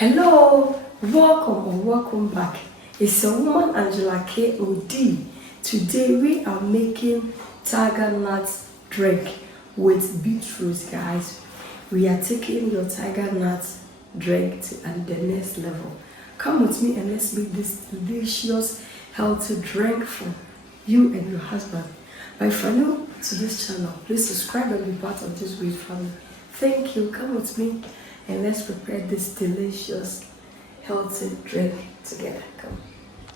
Hello, welcome or welcome back. It's a woman, Angela K.O.D. Today we are making tiger nut drink with beetroot, guys. We are taking your tiger nut drink to the next level. Come with me and let's make this delicious, healthy drink for you and your husband. But if you're new to this channel, please subscribe and be part of this great family. Thank you. Come with me and let's prepare this delicious, healthy drink together. Come.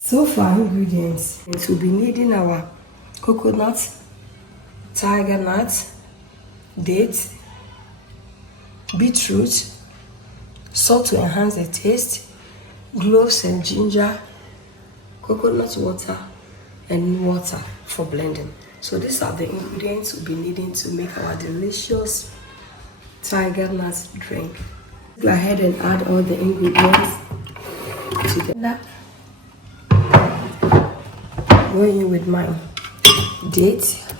So for our ingredients, we'll be needing our coconut, tiger nut, date, beetroot, salt to enhance the taste, cloves and ginger, coconut water, and water for blending. So these are the ingredients we'll be needing to make our delicious tiger nut drink. Go ahead and add all the ingredients together. Going in with my dates,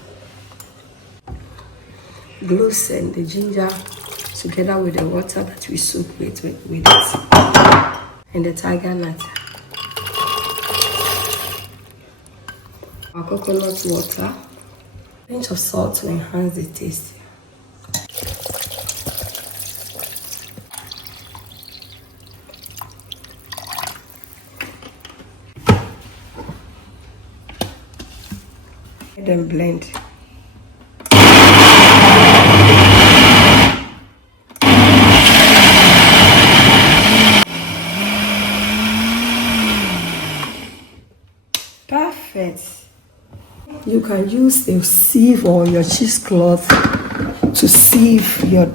cloves and the ginger together with the water that we soak with it, and the tiger nut. Our coconut water, a pinch of salt to enhance the taste. Then blend. Perfect. You can use a sieve or your cheesecloth to sieve your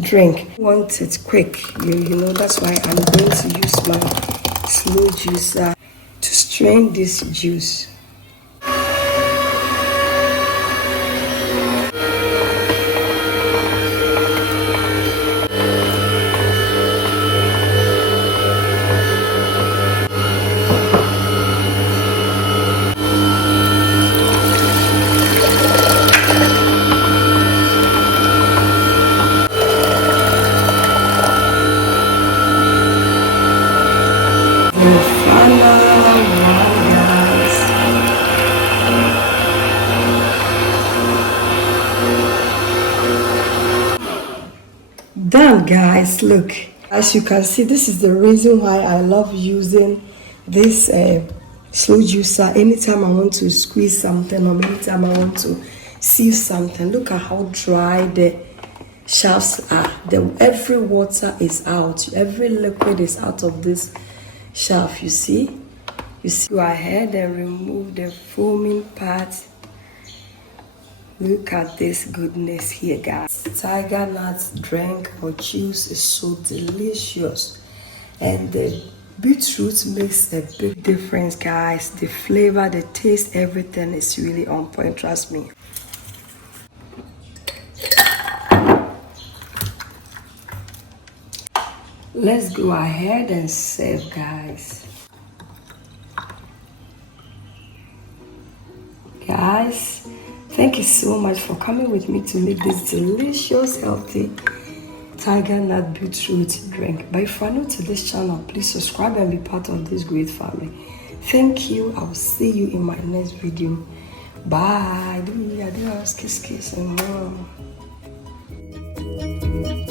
drink. Want it quick, you know, that's why I'm going to use my slow juicer to strain this juice. Done, guys. Look, as you can see, this is the reason why I love using this slow juicer anytime I want to squeeze something or anytime I want to sieve something. Look at how dry the shafts are. Every water is out, every liquid is out of this shaft. You see, go ahead and remove the foaming part. Look at this goodness here, guys. Tiger nut drink or juice is so delicious, and the beetroot makes a big difference, guys. The flavor, the taste, everything is really on point, trust me. Let's go ahead and serve, guys. Guys, thank you so much for coming with me to make this delicious, healthy tiger nut beetroot drink. But if you're new to this channel, please subscribe and be part of this great family. Thank you. I will see you in my next video. Bye. Adios. Kiss, kiss, and more.